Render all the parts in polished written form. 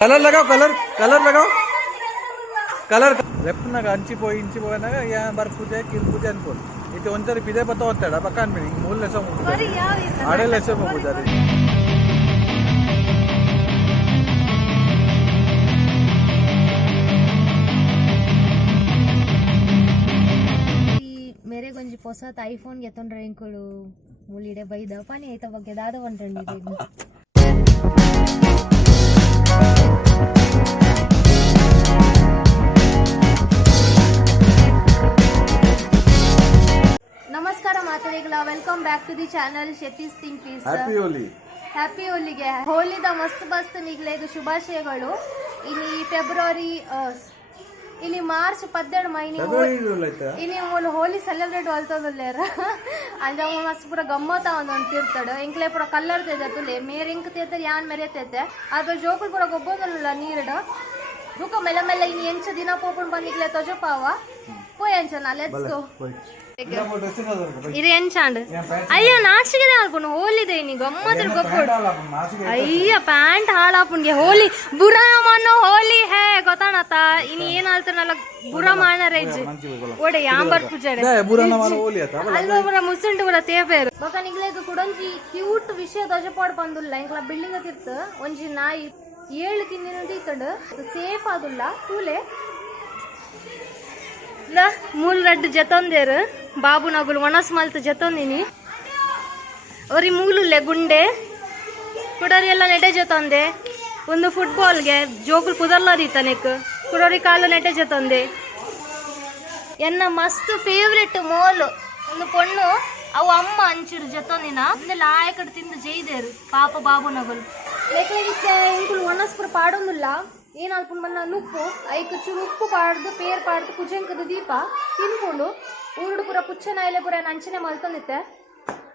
Colour लगाओ, colour colour लगाओ, colour ಲೆಫ್ಟ್ನಾಗ ಇಂಚಿపోಯಿನಾಗ ಯಾ ಬರ್ ಪೂಜೆ ಕಿರ್ ಪೂಜೆ ಅನ್ಕೊಂಡು ಇದು ಒಂದ್ಸರಿ ಬಿದೆ ಬತ್ತ ಹೋಗ್ತಾಡ ಪಕ್ಕ ಅನ್ಬೇಡಿ ಹಿಂಗೆ ಮೂಲ ಲೆಸ ಆಡೇ ಲೆಸ ಪೂಜಾರಿ मेरे ಗೊಂಜಿ ಹೊಸತ ಐಫೋನ್ ಗೆತ್ತೊಂಡ್ರೆ ಇಂಕುಳು ಮೂಲಿಡೆ ಬೈದ ಪಾನಿ ಐತ ಬಗ್ಗೆ ದಾದ ಒಂಡ್ರಂಡಿ ನಮಸ್ಕಾರ ಮಾತರಿಗಳ welcome back to the channel Shetty's think peace. Happy Holi. Happy ಹೋಲಿಗೆ ಹೋಲಿದ ಮಸ್ತ್ ನಿಗ್ಲೆದು ಶುಭಾಶಯಗಳು. ಇಲ್ಲಿ ಫೆಬ್ರವರಿ ಇಲ್ಲಿ ಮಾರ್ಚ್ 17 ಮೈನಿ ಇಲ್ಲಿ ಹೋಲಿ ಸೆಲೆಬ್ರೇಟ್ ಹೊಲ್ತದಲ್ಲೇರ ಅಂದ ಮಸ್ತ್ ಪೂರ ಗಮ್ಮತ್ತ ಅಂತಿರ್ತಾడు ಇಂಕ್ಲೆ ಪೂರ ಕಲ್ಲರ್ ತೆದತುಲೆ ಮೇರ್ ಇಂಕ್ ತೇತ ಯಾನ್ ಮೆರೆತೈತೆ ಅದು ಜೋಕುಲ್ ಪೂರ ಗೊಬ್ಬೊಂದಲ್ಲ ನೀರಡು ರುಕ ಮೆಲ್ಲ ಮೆಲ್ಲ ಇನ್ನು ಎಂಚ ದಿನ ಪೋಪುನ್ ಬಂದಿಗ್ಲೆ ತೊಜಪಾವ పోయి ఎంచనా లెట్స్ గో ఇది ఎంచాండు అయ్యో నాచిಗಿದೆ ಅನ್ಕೊಂಡು ಹೋಲಿದೆ ನೀ ಗಮ್ಮತ್ರ ಗೊಪ್ಪಡು ಅಯ್ಯ ಪ್ಯಾಂಟ್ ಹಾಳಾಪುನ್ಗೆ ಹೋಲಿ ಬುರಾ ಮಣ್ಣು ಹೋಲಿ ಹೇ ಗೊತ್ತಾನತ ಇನ್ನು ಏನ್ ಹೇಳ್ತಾರಲ್ಲ ಬುರಾ ಮಾಣ ರೇಜ್ ಓಡೆ ಯಾಂಬರ್ ಪೂಜಾಡೆ ಅಲ್ವಾ ಬುರ ಮುಸುಂಟು ಬುರ ತೇಪೇರು ಬೊಕ ನಿಗ್ಲೆದು ಕುಡೊಂಜಿ ಕ್ಯೂಟ್ ವಿಷಯ ದೊಜಪಾಡ್ ಬಂದುಲ್ಲ ಇಂಕ್ಲ ಬಿಲ್ಡಿಂಗ್ ತಿರ್ತು ಒಂಜಿ ನಾಯಿ 7 ತಿಂದಿನ ಇತ್ತಂಡು ಸೇಫ್ ಆದುಲ್ಲ ತೂಲೆ ಮೂಲ್ ರಡ್ಡು ಜತೊಂದೇರು ಬಾಬು ನಗುಲು ಒಣಸ್ ಮಲ್ತ್ ಜತೊಂದಿನಿ ಅವರಿ ಮೂಲುಲ್ಲೆ ಗುಂಡೆ ಕುಡರಿ ಎಲ್ಲ ನೆಟೆ ಜತೊಂದೆ ಒಂದು ಫುಟ್ಬಾಲ್ಗೆ ಜೋಗುಲ್ ಕುದರ್ಲಾದಿತ್ತನೆಕ್ ಕುಡರಿ ಕಾಲು ನೆಟೆ ಜತೊಂದೆ ಎನ್ನ ಮಸ್ತ್ ಫೇವ್ರೆಟ್ ಮೋಲು ಒಂದು ಪೊಣ್ಣು ಅವು ಅಮ್ಮ ಅಂಚಿಡು ಜತೊಂದಿನ ಒಂದೆಲ್ಲ ಆಯಕಡೆ ತಿಂದು ಜೈದೇರು ಪಾಪ ಬಾಬು ನಗುಲು ಲೆಕ್ಕಲಿಕ್ಕೆ ಇಂಕುಲು ಒಣಸ್ಪುರ ಪಾಡೊಂದುಲ್ಲ ಏನ್ ಅಲ್ಪುಂಡು ಬನ್ನ ಉಪ್ಪು ಐಕ್ ಚೂರು ಉಪ್ಪು ಪಾಡ್ದು ಪೇರ್ ಪಾಡ್ದು ಕುಜಂಕದ ದೀಪ ತಿನ್ಕೊಂಡು ಊರುಡು ಪೂರ ಪುಚ್ಚನ ಎಲೆ ಪೂರ ಅಂಚನೆ ಮಲ್ತಂದಿತ್ತೆ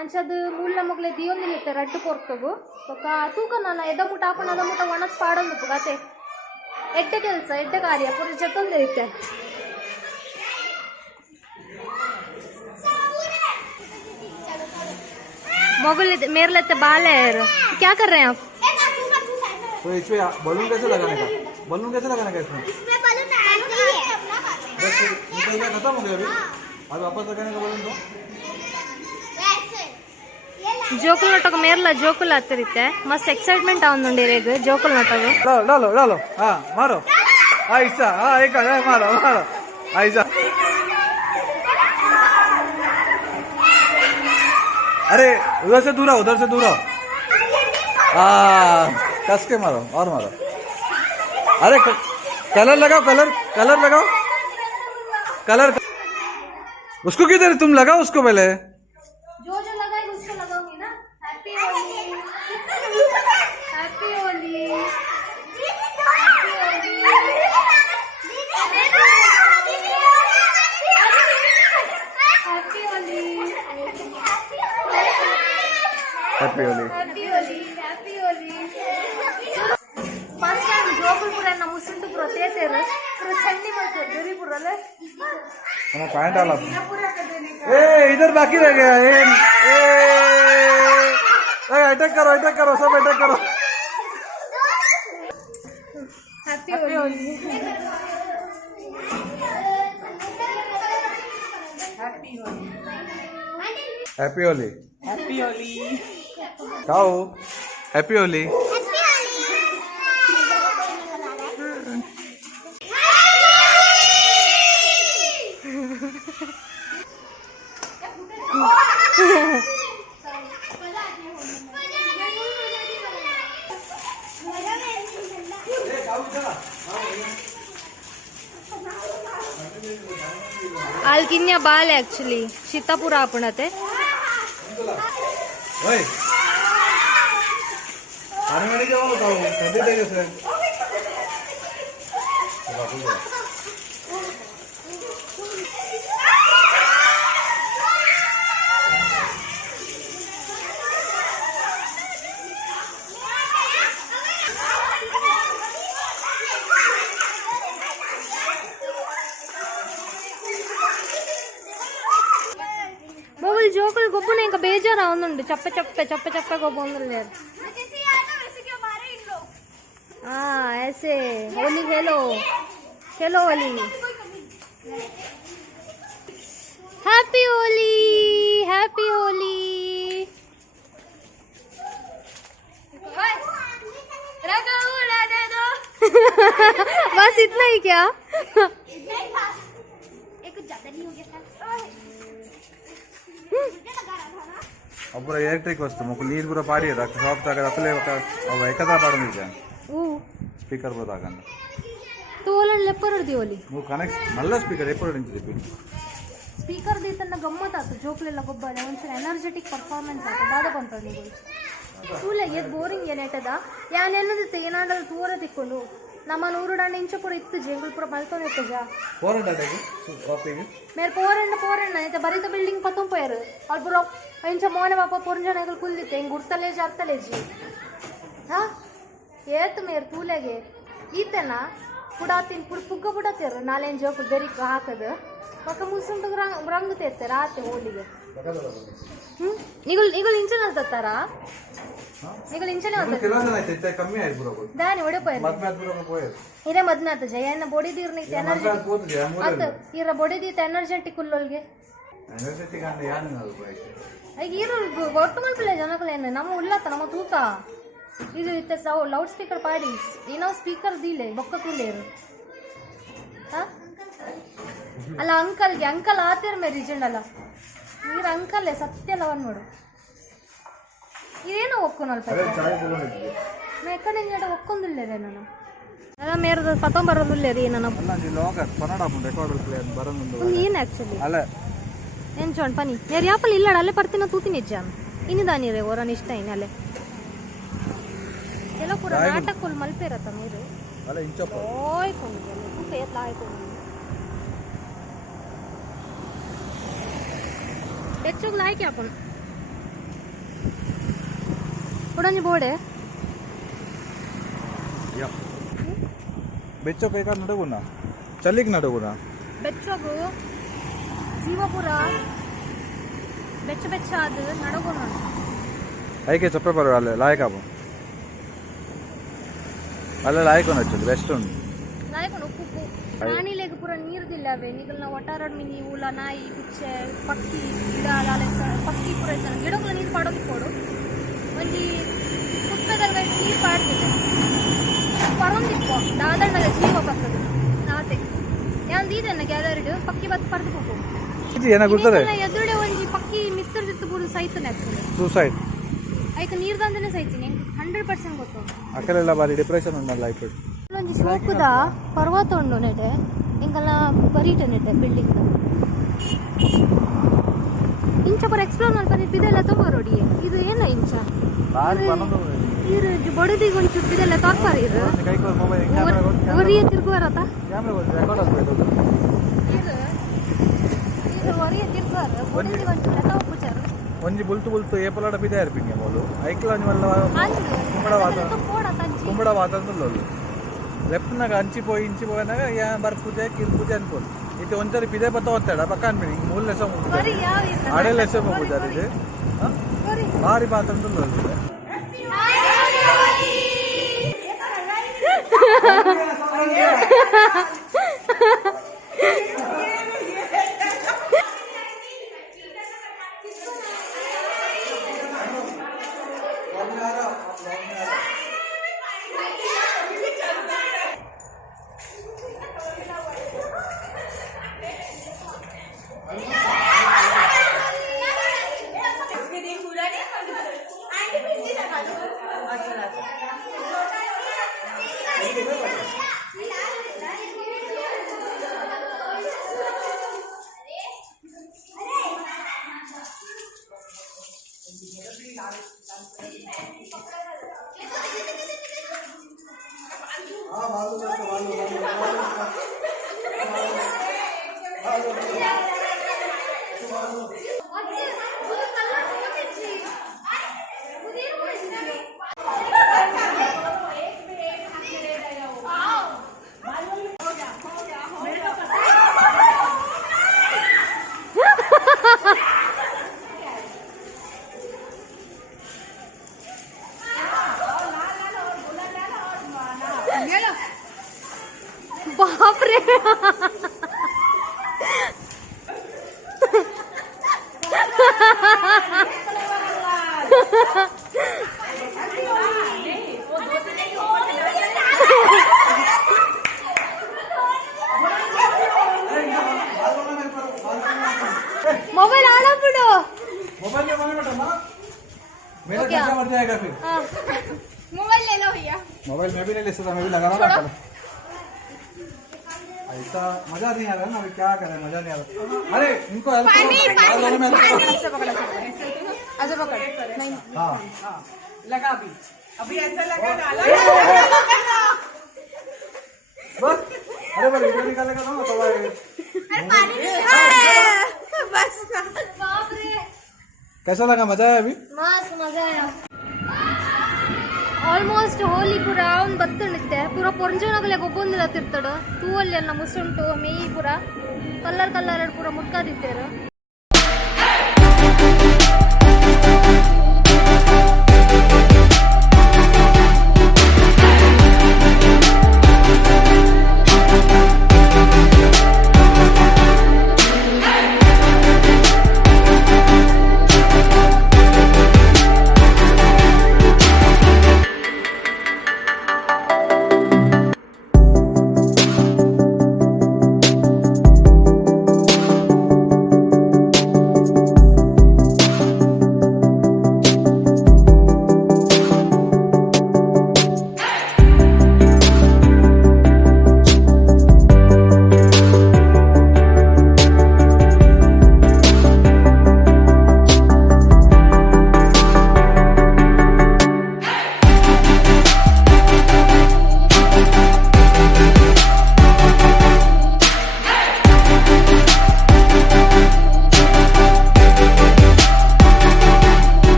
ಅಂಚದು ಮುಳ್ಳ ಮಗ್ಲೆ ದಿಯೊಂದಿನಿತ್ತೆ ರಡ್ಡು ಕೊರ್ತಗು ಬೊಕ್ಕ ತೂಕ ನಾನು ಎದಮುಟ ಹಾಕೊಂಡು ಅದಮುಟ ಒಣಸ್ ಪಾಡೊಂದು ಗತೆ ಎಡ್ಡೆ ಕೆಲಸ ಎಡ್ಡೆ ಕಾರ್ಯ ಪೂರ ಜೊತ್ತೊಂದಿರುತ್ತೆ मगुल मेरे लेते बाल है यार क्या कर रहे हैं आप? तो इसमें बलून कैसे लगाने का? बलून कैसे लगाने का इसमें? इसमें बलून ऐसे ही है अपना खाता खत्म हो गया अभी अब वापस लगाने का बलून तो वैसे ಜೋಕುಲ್ ನಟಕ ಮೇರ್ಲ ಜೋಕುಲ್ ಹತ್ತಿರುತ್ತೆ ಮಸ್ತ್ ಎಕ್ಸೈಟ್ಮೆಂಟ್ ಆವೊಂದುಂಡು ಇರೆಗ್ ಜೋಕುಲ್ ನಟಗು डालो डालो हाँ मारो ऐसा हाँ एक मारो मारो ऐसा अरे उधर से दूर आओ हाँ कस के मारो और मारो अरे कलर लगाओ कलर लगाओ कलर उसको किधर तुम लगाओ उसको पहले जो लगाएगा उसको लगाऊंगी ना happy Holi happy Holi happy Holi happy Holi happy Holi happy Holi first time ಜೋಕುಲ್ ಪುರ ನಮ್ಮ ಮುಸುಂಟು ಪುರ ತೇತೇರು ಪುರ ಚಂಡಿ ಮಾಡ್ತಾರೆ ಗರಿ ಪುರಲೆ ना पैंट वाला ए इधर बाकी रह गया ए अटैक करो सब अटैक करो हैप्पी होली हैप्पी होली खाओ हैप्पी होली आलकिन्या बाल एक्चुअली सीतापुर आपणते ओए आने जाओ बताओ ठंडी तेज से బోగుల్ జోకులు గొప్పనే ఇంకా బేజారు అవునండి చెప్ప చెప్ప గొప్ప ఉందండి हाँ ऐसे होली खेलो खेलो होली हैप्पी होली हैप्पी होली बस इतना ही क्या कुछ ज्यादा नहीं हो गया था अब पूरा इलेक्ट्रिक वस्तू मुझे लीड पूरा पाड़ी है शॉप तक अपने अब एकदा पाड़न स्पीकर పోతా కన్నా तू ओलन लेपर होली నువ్వు కనెక్ట్ మళ్ళీ స్పీకర్ ఎప్పుడు నుంచి చెప్పి ಸ್ಪೀಕರ್ ದೀತನ್ನ ಗಮ್ಮತ್ ಆತು ಜೋಕ್ಲೆಲ್ಲ ಗೊಬ್ಬರ ಒಂಚೂರು ಎನರ್ಜೆಟಿಕ್ ಪರ್ಫಾರ್ಮೆನ್ಸ್ ಆತ ದಾದ ಬಂತ ನೀವು ತೂಲೆ ಏತ್ ಬೋರಿಂಗ್ ಏನೇಟದ ಯಾನ್ ಎನ್ನದಿತ್ತು ಏನಾಡಲು ತೂರ ತಿಕ್ಕೊಂಡು ನಮ್ಮ ನೂರು ದಾಂಡ ಇಂಚ ಪೂರ ಇತ್ತು ಜೇಂಗುಲ್ ಪೂರ ಮಲ್ಕೊಂಡು ಇತ್ತಜ ಮೇರೆ ಪೋರಣ್ಣ ಐತೆ ಬರೀತ ಬಿಲ್ಡಿಂಗ್ ಪತ್ತಂ ಪೋಯರು ಅವ್ರು ಪೂರ ಇಂಚ ಮೋನೆ ಪಾಪ ಪೂರ್ಜನ ಕುಲ್ದಿತ್ತೆ ಹಿಂಗೆ ಗುರ್ತಲೆ ಜಾರ್ತಲೇಜಿ ಹಾ ಏತ್ ಮೇರ್ ತೂಲೆಗೆ ಈತನ ಪುಡಾತಿನ ಪುಗ್ಗ ಪುಡತಿರು ನಾಲೇನ್ ಜೋಕು ಬೆರಿಕ್ ಹಾಕದು ಪಕ್ಕ ಮುಸುಂಟು ರಂಗು ತೆತ್ತೆ ರಾತ್ರಿ ಹೋಲಿಗೆ ಈಗಲ್ ಇಂಚನೆ ಅಲ್ತಾರ ಈಗಲ್ ಇಂಚನೆ ಕಮ್ಮಿ ಆಯ್ತು ದಾನಿ ಒಡೆಪೋಯ್ ಇರೇ ಮದ್ನಾತ ಜಯನ್ನ ಬೊಡಿದೀರ್ನ ಎನರ್ಜೆಟಿಕ್ ಅತ್ತ ಇರ ಬೊಡಿದೀತ ಎನರ್ಜೆಟಿಕ್ ಉಲ್ಲೊಲ್ಗೆ ಈಗ ಇರು ಒಟ್ಟು ಮಲ್ಪಲೆ ಜನಗಳೇನು ನಮ್ಮ ಉಲ್ಲತ್ತ ನಮ್ಮ ತೂಕ ಇದು ಇತ್ತೆ ಲೌಡ್ ಸ್ಪೀಕರ್ ಪಾಡಿ ಏನೋ ಸ್ಪೀಕರ್ ದೀಲೆ ಬೊಕ್ಕ ತುಲೇರು ಅಲ್ಲ ಅಂಕಲ್ಗೆ ಅಂಕಲ್ ಆತಿರ ಮೇ ರಿಜೆಂಡ್ ಅಲ್ಲ ನೀರು ಅಂಕಲ್ಲೇ ಸತ್ಯ ಲವನ್ ನೋಡು ಇದೇನೋ ಒಕ್ಕೊನಲ್ಪ ನಾ ಎಕ್ಕಡೆ ಒಕ್ಕೊಂದಿಲ್ಲೇರೆ ನಾನು ಅಲ್ಲ ಮೇರದ ಪತ್ತೊಂಬರಲ್ಲೇ ನಾನು ಏನು ಆ್ಯಕ್ಚುಲಿ ಏನು ಚೋಣ ಪನಿ నేను యాపలు ఇల్లాడు అల్లే పడితే తూతిని ఇచ్చాను ఇన్ని దాని రే ఓరని ఇష్ట అయిన అల్లే ಎಲ್ಲ ಪೂರ ನಾಟಕಗಳು ಮಲ್ಪೇರತ್ತ ನೀರು ಓಯ್ಕೊಂಡು ಕುಕ್ಕ ಎತ್ಲ ಆಯ್ಕೊಂಡು ಬೆಚ್ಚಗೆ ಲಾಯ್ಕೆ ಹಾಕೊಂಡು ಉಡಂಜಿ ಬೋಡೆ ಬೆಚ್ಚ ಕೈ ಕಾರ್ ನಡುಗುನ ಚಲ್ಲಿಗೆ ನಡುಗುನ ಬೆಚ್ಚಗು ಜೀವಪುರ ಬೆಚ್ಚ ಬೆಚ್ಚ ಅದು ನಡುಗುನ ಐಕೆ ಚಪ್ಪೆ ಬರೋ ಅಲ್ಲೇ ಲಾಯಕಾಬು ಅಲ್ಲ ಲಾಯ್ಕೊಂಡು ಹಚ್ಚೋದು ಬೆಸ್ಟ್ ಉಂಟು ಲಾಯ್ಕೊಂಡು ಉಪ್ಪು ಪ್ರಾಣಿಲೆಗೆ ಪೂರ ನೀರ್ದಿಲ್ಲವೇ ನಿಗಲ್ನ ಒಟ್ಟಾರಡ್ ಮಿನಿ ಊಲ ನಾಯಿ ಕುಚ್ಚೆ ಪಕ್ಕಿ ಗಿಡ ಪಕ್ಕಿ ಪೂರ ಇರ್ತಾನೆ ಗಿಡಗಳ ನೀರು ಪಾಡೋದು ಕೊಡು ಒಂಜಿ ಕುಪ್ಪೆದಾಗ ನೀರು ಪಾಡ್ತಿದ್ದೆ ಪರೊಂದಿಕ್ಕೋ ದಾದಣ್ಣದ ಜೀವ ಪಕ್ಕದು ನಾತೆ ಯಾವ್ದು ಇದನ್ನ ಗ್ಯಾಲರಿಡ್ ಪಕ್ಕಿ ಬತ್ ಪರ್ದು ಹೋಗು ಎದುರುಡೆ ಒಂಜಿ ಪಕ್ಕಿ ಮಿತ್ತರ್ದಿತ್ತು ಬೂರು ಸೈತನೆ ಆಗ್ತದೆ ಸೂಸೈಡ್ ಐಕ ನೀರ್ದಂದನೆ ಸೈತೀನಿ 100% ಗೊತ್ತು ಅಕಲೆಲ್ಲ ಬಾರಿ ಡಿಪ್ರೆಷನ್ ಉಂಡಲ್ಲ ಐಪಡ್ ಒಂಜಿ ಸೋಕುದ ಪರ್ವತ ಉಂಡು ನೆಡೆ ಇಂಕಲ್ಲ ಬರೀಟ ನೆಡೆ ಬಿಲ್ಡಿಂಗ್ ಇಂಚ ಪರ ಎಕ್ಸ್ಪ್ಲೋರ್ ಮಾಡ್ಕೊಂಡು ಇದೆಲ್ಲ ತಗೋರೋಡಿ ಇದು ಏನ ಇಂಚ ಇರು ಬಡದಿಗೆ ಒಂದು ಚುಟ್ಟು ಇದೆಲ್ಲ ತೋರ್ಪಾರ ಇರು ಒರಿಯ ತಿರ್ಗುವಾರತ ಇರು ಒರಿಯ ತಿರ್ಗುವಾರ ಬಡದಿಗೆ ಒಂದು ಚುಟ್ಟು ಎಲ್ಲ ಒಪ್ಪುಚಾರ ಒಂಜಿ ಬುಲ್ತು ಬುಲ್ತು ಏಪಲಾಡ ಬಿದೆ ಇರ್ಪಿಂಗೆ ಮೋಲು ಐಕ್ಲ ಒಂಜಿ ಕುಂಬಡ ವಾತಂದುಲ್ಲೋಲು ಲೆಫ್ಟ್ನಾಗ ಅಂಚಿ ಪೋಯಿ ಇಂಚಿ ಪೋಯನಾಗ ಯಾ ಬರ್ಪೂಜೆ ಕಿರ್ಪೂಜೆ ಅನ್ಕೋದು ಇದು ಒಂದ್ಸರಿ ಬಿದೆ ಬತ್ತ ಹೋಗ್ತಾಡ ಪಕ್ಕ ಅನ್ಬಿಡಿ ಹಿಂಗೆ ಮೂಲ ಲೆಸ ಮುಗಿದ ಅಡೆ ಲೆಸ ಮುಗಿದ ಇದು ಭಾರಿ ಬಾತಂದುಲ್ಲೋಲು ಬಾಪ್ರೆ मोबाइल आना बिडो मोबाइल में मांगे बेटा माँ मेरा खर्चा बढ़ जाएगा फिर मोबाइल ले लो भैया मोबाइल मैं भी नहीं ले सकता मैं भी लगा रहा हूँ ऐसा मजा नहीं आ रहा ना अभी क्या करें मजा नहीं आ रहा अरे इनको हेल्प ऐसे पकड़ नहीं हाँ लगा अभी ऐसा लगा डाला बस अरे बस वीडियो निकालेगा ना तो बस बाप रे कैसा लगा मजा आया अभी मस्त मजा आया ಆಲ್ಮೋಸ್ಟ್ ಹೋಲಿ ಪೂರ ಅವ್ನು ಬತ್ತಣಿತ್ತೆ ಪೂರ ಪೊಂಜೋನಾಗಲೆ ಗೊಬ್ಬೊಂದಿಲ್ಲ ತಿರ್ತಡು ತೂವಲ್ಲಿ ಎಲ್ಲ ಮುಸುಂಟು ಮೇಯಿ ಪೂರ ಕಲ್ಲರ್ ಕಲ್ಲರ್ ಪೂರ ಮುಟ್ಕಾದಿತ್ತೇರು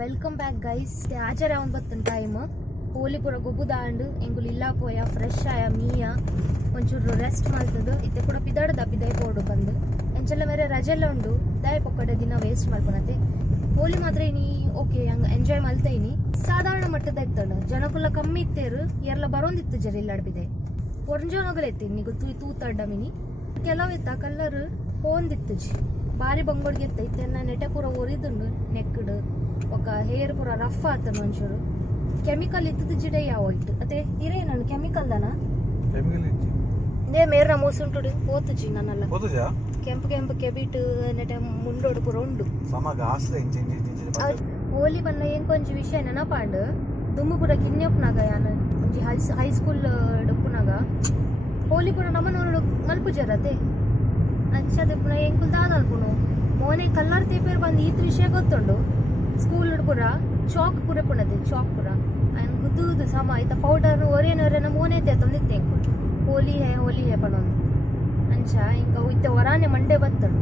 ವೆಲ್ಕಮ್ ಬ್ಯಾಕ್ ಗೈಸ್ ಆಚಾರ್ಯ ಅವ್ನು ಬತ್ತನ್ ಟೈಮ್ ಹೋಲಿ ಪೂರ ಗೊಬ್ಬು ದಾಂಡು ಎಂಗುಲು ಇಲ್ಲ ಪೋಯ ಫ್ರೆಶ್ ಆಯ ಮೀಯ ಒಂಚೂರು ರೆಸ್ಟ್ ಮಾಡ್ತದು ಇತ್ತೆ ಕೂಡ ಪಿದಾಡ್ದ ಪಿದಾಯ್ ಪೋಡು ಬಂದು ಎಂಚೆಲ್ಲ ಬೇರೆ ರಜೆ ಎಲ್ಲ ಉಂಡು ದಾಯ್ ಪೊಕ್ಕಡೆ ದಿನ ವೇಸ್ಟ್ ಮಾಡ್ಕೊಳತ್ತೆ ಹೋಲಿ ಮಾತ್ರ ಇನಿ ಓಕೆ ಹಂಗ ಎಂಜಾಯ್ ಮಲ್ತಾ ಇನಿ ಸಾಧಾರಣ ಮಟ್ಟದ ಇತ್ತಡ ಜನಕುಲ್ಲ ಕಮ್ಮಿ ಇತ್ತೇರು ಎಲ್ಲ ಬರೋಂದಿತ್ತು ಜರ ಇಲ್ಲಾಡ್ಬಿದೆ ಪೊಂಜೋನಗಲೆತ್ತಿ ನಿಗು ತೂತಡ್ಡ ಮಿನಿ ಕೆಲವಿತ್ತ ಕಲ್ಲರ್ ಹೋಂದಿತ್ತು ಜಿ ಬಾರಿ ಬಂಗೋಡ್ಗೆ ಇತ್ತೈತೆನ್ನ ನೆಟೆ ಪೂರ ಒರಿದುಂಡು ನೆಕ್ಕಡು ఒక ಹೇರ್ ಪೂರ ರಫ್ ಆತನ ಒಂಚೂರು ಕೆಮಿಕಲ್ ಇತ್ತದ ಜಿಡೆ ಯಾವ ಇಟ್ಟು ಅದೇ ಇರೇ ನಾನು ಕೆಮಿಕಲ್ ದನ केमिकल इच्छी ನೇ ಮೇರ ಮೂಸುಂಟುಡು ಓತುಜಿ ನನ್ನಲ್ಲ वो तो जा ಕೆಂಪು ಕೆಂಪು ಕೆಬಿಟ್ ನೆಟೆ ಮುಂಡೋಡು ಪೂರ ಉಂಡು sama gas le इंच इंच इंच ಹೋಲಿ ಬನ್ನ ಏನ್ ಕೊಂಚ ವಿಷಯ ನೆನಪಾಂಡು ದುಮ್ಮು ಪೂರ ಕಿನ್ಯಪ್ನಾಗ ಯಾನ ಒಂಜಿ ಹೈಸ್ಕೂಲ್ ಡುಪ್ಪುನಾಗ ಹೋಲಿ ಪೂರ ನಮ್ಮನೋಡು ಮಲ್ಪು ಜರತೆ ಅಂಚದೆ ಪುನ ಎಂಕುಲ್ ದಾದಲ್ಪುನು ಮೋನೆ ಕಲ್ಲರ್ ತೇಪೇರ್ ಬಂದು ಈತ್ ವಿಷಯ ಗೊತ್ತುಂಡು ಸ್ಕೂಲ್ ಪುರ ಚಾಕ್ ಪುರ ಪುಣದೆ ಚಾಕ್ ಪುರ ఆయన గుద్దుదు సమ ఇత పౌడర్ ఒరేనొరేన మోనైతే ತಂದಿತ್ತೆ ಎಂಕುಲ್ ಹೋಲಿ ಹೇ ಪಣೊಂದು ಅಂಚ ಇಂಕ ಇತ್ತ ವರಾನೆ ಮಂಡೆ ಬತ್ತಡು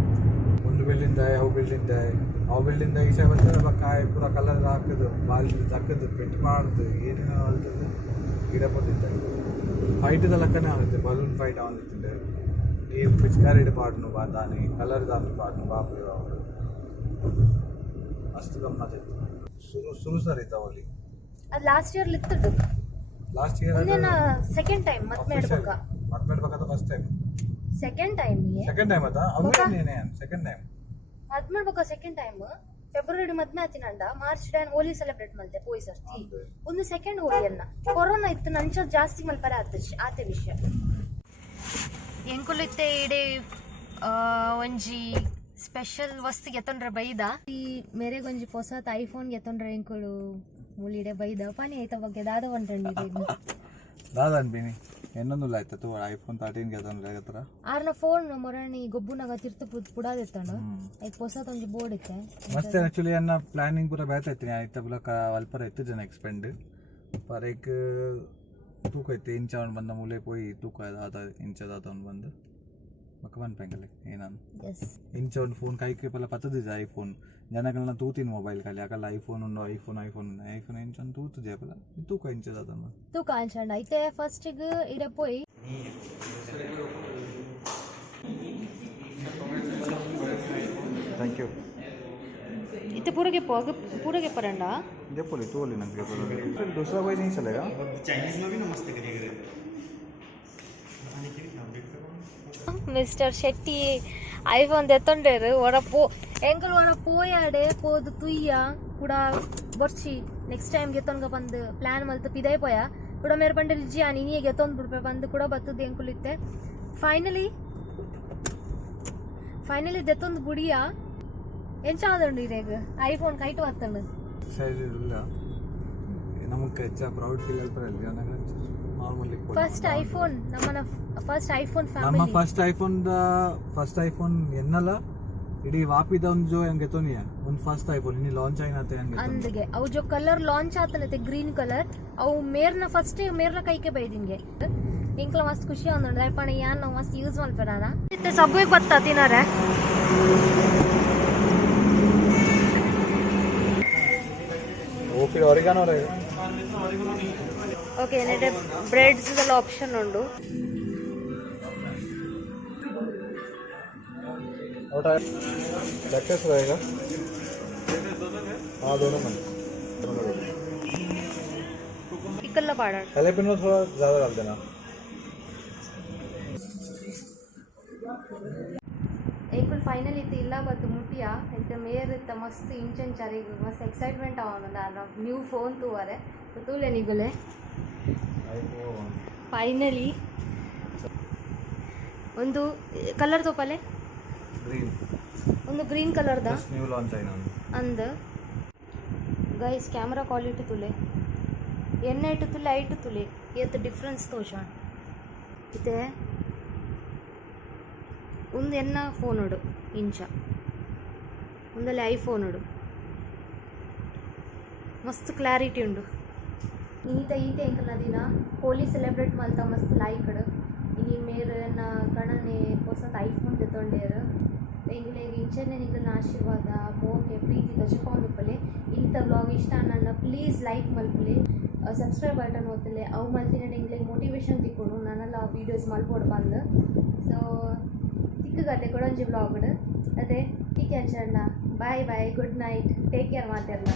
ಒಂದು ಬಿಲ್ಡಿಂಗ್ ಅವು ಬಿಲ್ಡಿಂಗ್ ಈ ಸೈ ಬಂದ್ರೆ ಕಾಯಿ ಪೂರ ಕಲರ್ ಹಾಕದು ಬಾಲ್ ಹಾಕದು ಪೆಂಟ್ ಮಾಡುದು ಏನೇನೋ ಅಲ್ತದೆ ಗಿಡ ಬಂದಿತ್ತು ఫైట్ లెక్కనే అవుతుంది బలూన్ ఫైట్ అవుతుంటే ఈ పిచికారీ పాటను దాని కలర్ దాని పాటను బాపులే బాబు ಮಸ್ತ್ ಗಮ್ಮತ್ ಇತ್ತು ಶುರು ಸರ್ ಇತ್ತ ಅವಲ್ಲಿ ಅದು ಲಾಸ್ಟ್ ಇಯರ್ ಇತ್ತು ಲಾಸ್ಟ್ ಇಯರ್ ಮುಂದಿನ ಸೆಕೆಂಡ್ ಟೈಮ್ ಮತ್ತೆ ಮಾಡ್ಬೇಕಾದ ಫಸ್ಟ್ ಟೈಮ್ ಸೆಕೆಂಡ್ ಟೈಮ್ ಆಯ್ತಾ ಅವನೇ ಸೆಕೆಂಡ್ ಟೈಮ್ ಮತ್ ಮಾಡ್ಬೇಕ ಸೆಕೆಂಡ್ ಟೈಮ್ ಫೆಬ್ರವರಿ ಮದ್ಮೆ ಆತಿನಂಡ ಮಾರ್ಚ್ ಡೈನ್ ಹೋಲಿ ಸೆಲೆಬ್ರೇಟ್ ಮಲ್ತೆ ಪೋಯಿ ಸರ್ತಿ ಒಂದು ಸೆಕೆಂಡ್ ಹೋಲಿಯನ್ನ ಕೊರೋನಾ ಇತ್ತು ನಂಚ ಜಾಸ್ತಿ ಮಲ್ಪರೆ ಆತೆ ವಿಷಯ ಎಂಕುಲಿತ್ತೆ ಇಡೇ ಒಂಜಿ ಸ್ಪೆಷಲ್ ವಸ್ತು ಗೆತ್ತೊಂಡ್ರೆ ಬೈದ ಈ ಮೇರೆಗೊಂಜಿ ಹೊಸತ್ ಐಫೋನ್ ಗೆತ್ತೊಂಡ್ರೆ ಎಂಕುಲು ಮುಲಿಡೆ ಬೈದ ಪಾನಿ ಐತ ಬಗ್ಗೆ ದಾದ ಒಂಡ್ರಂಡಿ ದಾದ ಅನ್ಬಿನಿ ಇನ್ನೊಂದು ಆಯ್ತಾ ತೋ ಐಫೋನ್ 13 ಗೆತ್ತೊಂಡ್ರೆ ಗತ್ರ ಆರ್ನ ಫೋನ್ ಮೊರಣಿ ಗೊಬ್ಬುನಾಗ ತಿರ್ತು ಪುಡಾದೆತ್ತಣ ಐಕ್ ಹೊಸತ್ ಒಂಜಿ ಬೋರ್ಡ್ ಇತ್ತೆ ಮಸ್ತ್ ಆಕ್ಚುಲಿ ಅನ್ನ ಪ್ಲಾನಿಂಗ್ ಪೂರ ಬೇತ ಇತ್ತು ಆಯ್ತಾ ಬುಲಕ ಅಲ್ಪರ ಇತ್ತು ಜನ ಎಕ್ಸ್ಪೆಂಡ್ पर एक तूक ಐತೆ ಇಂಚವನ್ ಬಂದ ಮೂಲೆ ಪೋಯಿ ತೂಕ ಆದ ಇಂಚದಾತವನ್ ಬಂದು ಮಕ್ಕವನ್ ಪೆಂಗಲೆ ಏನಾನು ಇಂಚವನ್ ಫೋನ್ ಕೈಗೆ ಪಲ್ಲ ಪತ್ತದಿದೆ ಐಫೋನ್ ಜನಗಳನ್ನ ತೂತಿನ ಮೊಬೈಲ್ ಖಾಲಿ ಆಗಲ್ಲ ಐಫೋನ್ ಉಂಡು ಐಫೋನ್ ಇಂಚವನ್ ತೂತು ಜೇಪಲ್ಲ ತೂಕ ಇಂಚದಾತವನ್ ತೂಕ ಅಂಚಂಡ ಐತೆ ಫಸ್ಟಿಗ್ ಇಡ ಪೋಯಿ ಥ್ಯಾಂಕ್ ಯು इथे पूरे के परंडा देखो तो लेना फिर दूसरा कोई नहीं चलेगा चाइनीज में भी नमस्ते करिएगा मिस्टर शेट्टी ಐಫೋನ್ ತೆತ್ತೊಂಡೇರು ಎಂಕಲ್ ಒಡ ಪೋಯಾಡೆ ಪೋದು ತುಯ್ಯ ಕೂಡ ಬರ್ಚಿ ನೆಕ್ಸ್ಟ್ ಟೈಮ್ ಗೆತ್ತೊನ್ಗ ಬಂದು ಪ್ಲಾನ್ ಮಲ್ತು ಪಿದೈ ಪೋಯ ಕೂಡ ಮೇರೆ ಪಂಡೆ ರಿಜ್ಜಿ ಆ ನೀನಿಗೆ ಗೆತ್ತೊಂದು ಬಿಡ್ಪೆ ಬಂದು ಕೂಡ ಬತ್ತದ ಎಂಕುಲಿತ್ತೆ ಫೈನಲಿ ದೆತ್ತೊಂದು ಬುಡಿಯ ಎಂಚಾದುಂಡು ಇರೇಗ ಐಫೋನ್ ಕೈಟು ಹತ್ತಂಡು ಸರಿ ಇಲ್ಲ ನಮಗೆ ಹೆಚ್ಚ ಪ್ರೌಡ್ ಫೀಲ್ ಅಲ್ಪರಲ್ಲ ನಾರ್ಮಲಿ ಫಸ್ಟ್ ಐಫೋನ್ ನಮ್ಮನ ಫಸ್ಟ್ ಐಫೋನ್ ನಮ್ಮ ಫ್ಯಾಮಿಲಿ ಫಸ್ಟ್ ಐಫೋನ್ ಎನ್ನಲ್ಲ ಇಡೀ ವಾಪಿದ ಒಂದು ಜೋ ಹೆಂಗೆ ತೊನಿಯ ಒಂದು ಫಸ್ಟ್ ಐಫೋನ್ ಇನ್ನು ಲಾಂಚ್ ಆಯ್ನತೆ ಹೆಂಗೆ ಅಂದಿಗೆ ಅವು ಜೋ ಕಲರ್ ಲಾಂಚ್ ಆತನತೆ ಗ್ರೀನ್ ಕಲರ್ ಅವು ಮೇರ್ನ ಕೈಕೆ ಬೈದಿಂಗೆ ಇಂಕ್ಲ ಮಸ್ತ್ ಖುಷಿ ಅಂದುಂಡು ದಯಪಣ ಯಾನ್ ನಾವು ಮಸ್ತ್ ಯೂಸ್ ಮಲ್ಪೆರಾನ ಮತ್ತೆ ಸಬ್ವೆಗೆ ಬತ್ತಾ ತಿನ್ನಾರೆ वो फिर ऑरिगानो रहेगा ಓಕೆ ಏನಿದೆ ಬ್ರೆಡ್ಸ್ ಎಲ್ಲ ಆಪ್ಷನ್ ಉಂಡು और लेटेस्ट रहेगा हाँ दोनों में ಇಕ್ಕಲ್ಲ ಪಾಡ जलेबी में थोड़ा ज़्यादा डाल देना ಏಕುಲ್ ಫೈನಲ್ ಇತ್ತು ಇಲ್ಲ ಬತ್ತು ಮುಟ್ಟಿಯ ಎಂತ ಮೇರ್ ಇತ್ತ ಮಸ್ತ್ ಇಂಚಂಚಾರಿಗೆ ಮಸ್ತ್ ಎಕ್ಸೈಟ್ಮೆಂಟ್ ಅವನು ನಾನು ನ್ಯೂ ಫೋನ್ ತೂವರೆ ತೂಲೆ ನಿಗುಲೆ ಫೈನಲಿ ಒಂದು ಕಲರ್ ತೋಪಲೆ ग्रीन ಒಂದು ಗ್ರೀನ್ ಕಲರ್ದ न्यू लॉन्च आइना ಅಂದ್ ಗೈಸ್ ಕ್ಯಾಮ್ರಾ ಕ್ವಾಲಿಟಿ ತುಲೆ ಎಣ್ಣೆ ಇಟ್ಟು ತುಲೆ ಐಟು ತುಲೆ ಎತ್ತು ಡಿಫ್ರೆನ್ಸ್ ತೋಷಣ ಇದೆ ಒಂದು ಎನ್ನ ಫೋನ್ ಉಡು ಇಂಚ ಒಂದಲ್ಲಿ ಐಫೋನ್ ಉಡು ಮಸ್ತ್ ಕ್ಲಾರಿಟಿ ಉಂಡು ಈತ ಎಂಕಲ್ನ ದಿನ ಹೋಲಿ ಸೆಲೆಬ್ರೇಟ್ ಮಲ್ತ ಮಸ್ತ್ ಲಾಯ್ಕಡು ಇನಿ ಮೇರೆ ಕಣನೆ ಹೊಸತ್ ಐಫೋನ್ ತೆತ್ತೊಂಡೇರು ಎಂಗ್ಲೆಗ್ ಇಂಚನೆ ನಿಗಲ್ನ ಆಶೀರ್ವಾದ ಮೋಕೆ ಪ್ರೀತಿ ದಶಕೊಂಡುಪ್ಪಲೆ ಇಂಥ ವ್ಲಾಗ್ ಇಷ್ಟ ನನ್ನ ಪ್ಲೀಸ್ ಲೈಕ್ ಮಲ್ಪಲೆ ಸಬ್ಸ್ಕ್ರೈಬ್ ಬಟನ್ ಓದ್ತಲೆ ಅವು ಮಲ್ತಿನ ಎಂಗ್ಲೆಗ್ ಮೋಟಿವೇಶನ್ ತಿಕ್ಕೊಂಡು ನಾನೆಲ್ಲ ವೀಡಿಯೋಸ್ ಮಲ್ಪೊಡು ಬಂದು ಸೊ ತಿಕ್ಕಗತ್ತೆ ಕೊಡೊಂಜಿ ವ್ಲಾಗ್ಡ್ ಅದೇ ಟೀಕೆ ಅಂಚಣ್ಣ bye good night take care ಮಾತಾಡ್ಲ